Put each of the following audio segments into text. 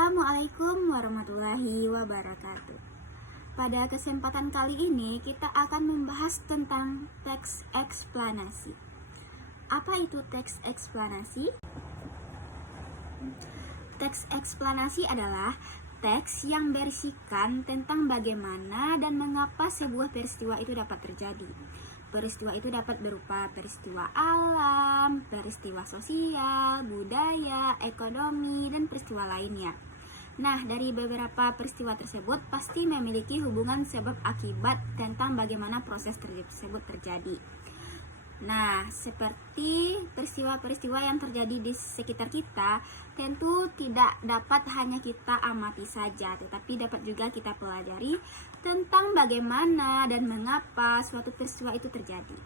Assalamualaikum warahmatullahi wabarakatuh. Pada kesempatan kali ini kita akan membahas tentang teks eksplanasi. Apa itu teks eksplanasi? Teks eksplanasi adalah teks yang berisikan tentang bagaimana dan mengapa sebuah peristiwa itu dapat terjadi. Peristiwa itu dapat berupa peristiwa alam, peristiwa sosial, budaya, ekonomi, dan peristiwa lainnya. Nah, dari beberapa peristiwa tersebut pasti memiliki hubungan sebab akibat tentang bagaimana proses tersebut terjadi. Nah, seperti peristiwa-peristiwa yang terjadi di sekitar kita, tentu tidak dapat hanya kita amati saja, tetapi dapat juga kita pelajari tentang bagaimana dan mengapa suatu peristiwa itu terjadi.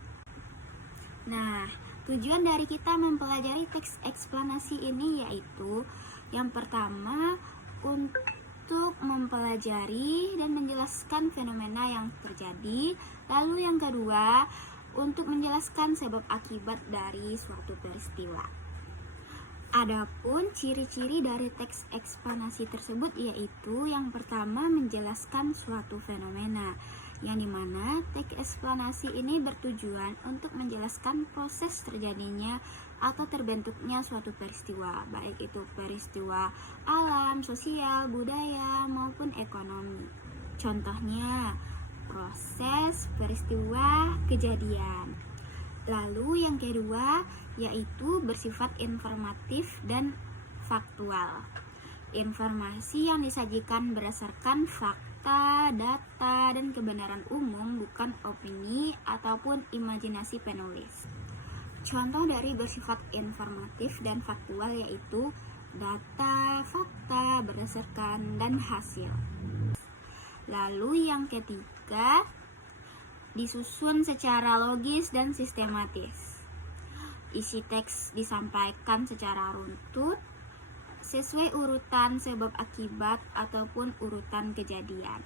Nah, tujuan dari kita mempelajari teks eksplanasi ini yaitu yang pertama, untuk mempelajari dan menjelaskan fenomena yang terjadi. Lalu yang kedua, untuk menjelaskan sebab akibat dari suatu peristiwa. Adapun ciri-ciri dari teks eksplanasi tersebut yaitu yang pertama menjelaskan suatu fenomena, yang dimana teks eksplanasi ini bertujuan untuk menjelaskan proses terjadinya atau terbentuknya suatu peristiwa, baik itu peristiwa alam, sosial, budaya, maupun ekonomi. Contohnya, proses, peristiwa, kejadian. Lalu yang kedua yaitu bersifat informatif dan faktual. Informasi yang disajikan berdasarkan fakta, data, dan kebenaran umum, bukan opini ataupun imajinasi penulis. Contoh dari bersifat informatif dan faktual yaitu data, fakta, berdasarkan, dan hasil. Lalu yang ketiga, disusun secara logis dan sistematis. Isi teks disampaikan secara runtut, sesuai urutan sebab akibat ataupun urutan kejadian.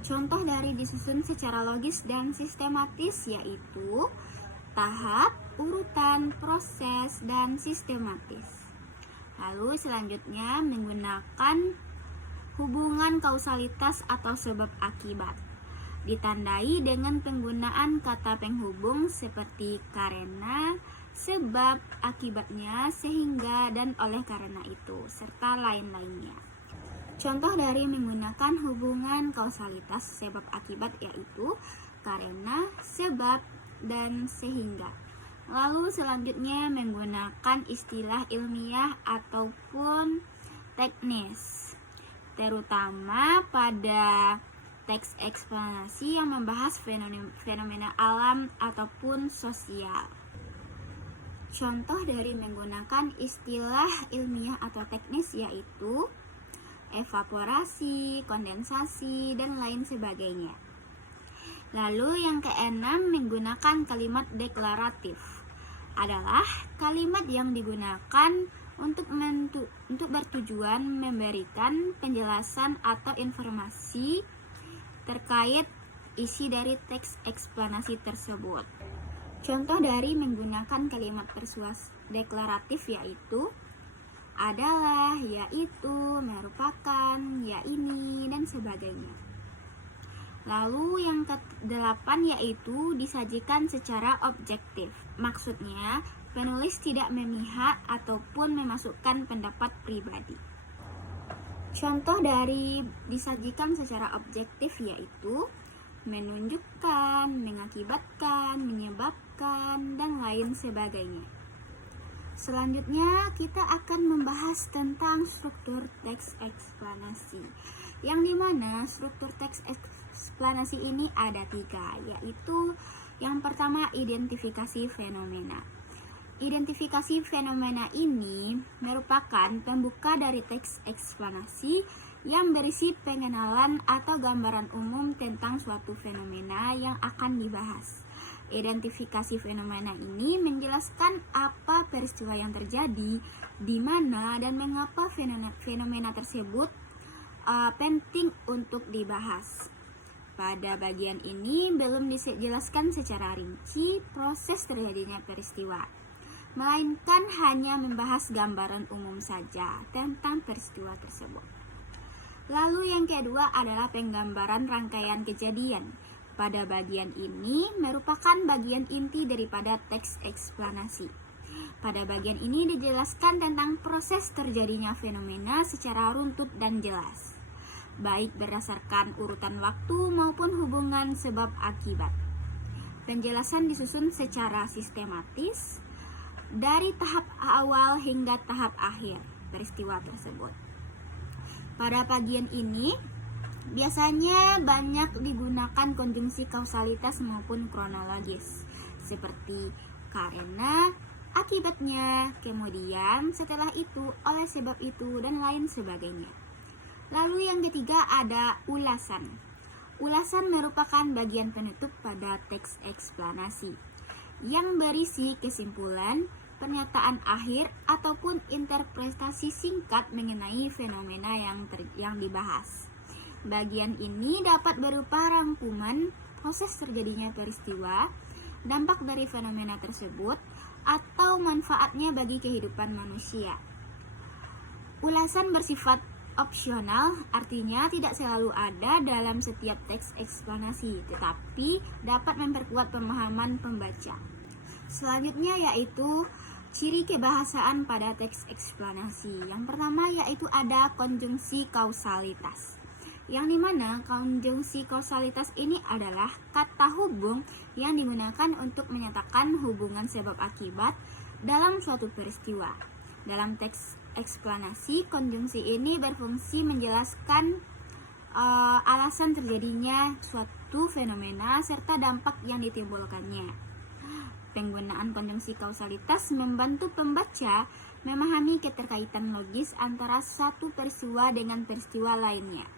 Contoh dari disusun secara logis dan sistematis yaitu tahap, urutan, proses, dan sistematis. Lalu selanjutnya menggunakan hubungan kausalitas atau sebab akibat. Ditandai dengan penggunaan kata penghubung seperti karena, sebab, akibatnya, sehingga, dan oleh karena itu, serta lain-lainnya. Contoh dari menggunakan hubungan kausalitas sebab akibat yaitu karena, sebab, dan sehingga. Lalu selanjutnya menggunakan istilah ilmiah ataupun teknis, terutama pada teks eksplanasi yang membahas fenomena alam ataupun sosial. Contoh dari menggunakan istilah ilmiah atau teknis yaitu evaporasi, kondensasi, dan lain sebagainya. Lalu yang keenam, menggunakan kalimat deklaratif. Adalah kalimat yang digunakan untuk bertujuan memberikan penjelasan atau informasi terkait isi dari teks eksplanasi tersebut. Contoh dari menggunakan kalimat persuasif deklaratif yaitu adalah, yaitu, merupakan, ya ini, dan sebagainya. Lalu yang ke-8 yaitu disajikan secara objektif. Maksudnya, penulis tidak memihak ataupun memasukkan pendapat pribadi. Contoh dari disajikan secara objektif yaitu menunjukkan, mengakibatkan, menyebabkan, dan lain sebagainya. Selanjutnya kita akan membahas tentang struktur teks eksplanasi, yang dimana struktur teks eksplanasi ini ada 3, yaitu yang pertama identifikasi fenomena. Identifikasi fenomena ini merupakan pembuka dari teks eksplanasi yang berisi pengenalan atau gambaran umum tentang suatu fenomena yang akan dibahas. Identifikasi fenomena ini menjelaskan apa peristiwa yang terjadi, di mana dan mengapa fenomena tersebut penting untuk dibahas. Pada bagian ini belum dijelaskan secara rinci proses terjadinya peristiwa. melainkan hanya membahas gambaran umum saja tentang peristiwa tersebut. Lalu yang kedua adalah penggambaran rangkaian kejadian. Pada bagian ini merupakan bagian inti daripada teks eksplanasi. Pada bagian ini dijelaskan tentang proses terjadinya fenomena secara runtut dan jelas, baik berdasarkan urutan waktu maupun hubungan sebab akibat. Penjelasan disusun secara sistematis dari tahap awal hingga tahap akhir peristiwa tersebut. Pada bagian ini biasanya banyak digunakan konjungsi kausalitas maupun kronologis, seperti karena, akibatnya, kemudian, setelah itu, oleh sebab itu, dan lain sebagainya. Lalu yang ketiga ada ulasan. Ulasan merupakan bagian penutup pada teks eksplanasi yang berisi kesimpulan, pernyataan akhir, ataupun interpretasi singkat mengenai fenomena yang dibahas. Bagian ini dapat berupa rangkuman proses terjadinya peristiwa, dampak dari fenomena tersebut, atau manfaatnya bagi kehidupan manusia. Ulasan bersifat opsional, artinya tidak selalu ada dalam setiap teks eksplanasi, tetapi dapat memperkuat pemahaman pembaca. Selanjutnya yaitu ciri kebahasaan pada teks eksplanasi. Yang pertama yaitu ada konjungsi kausalitas, yang dimana konjungsi kausalitas ini adalah kata hubung yang digunakan untuk menyatakan hubungan sebab akibat dalam suatu peristiwa. Dalam teks eksplanasi, konjungsi ini berfungsi menjelaskan alasan terjadinya suatu fenomena serta dampak yang ditimbulkannya. Penggunaan konjungsi kausalitas membantu pembaca memahami keterkaitan logis antara satu peristiwa dengan peristiwa lainnya.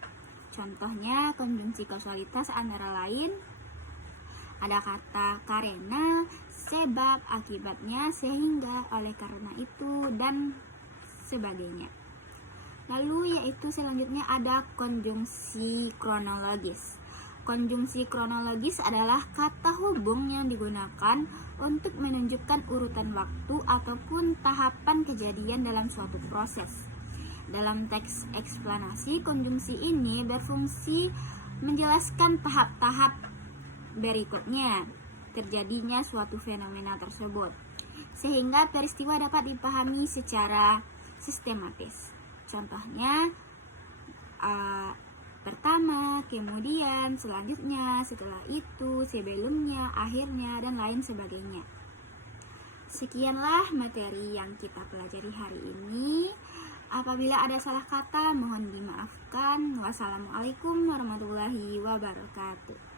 Contohnya konjungsi kausalitas antara lain ada kata karena, sebab, akibatnya, sehingga, oleh karena itu, dan sebagainya. Lalu yaitu selanjutnya ada konjungsi kronologis. Konjungsi kronologis adalah kata hubung yang digunakan untuk menunjukkan urutan waktu ataupun tahapan kejadian dalam suatu proses. Dalam teks eksplanasi, konjungsi ini berfungsi menjelaskan tahap-tahap berikutnya terjadinya suatu fenomena tersebut, sehingga peristiwa dapat dipahami secara sistematis. Contohnya, pertama, kemudian, selanjutnya, setelah itu, sebelumnya, akhirnya, dan lain sebagainya. Sekianlah materi yang kita pelajari hari ini. Apabila ada salah kata, mohon dimaafkan. Wassalamualaikum warahmatullahi wabarakatuh.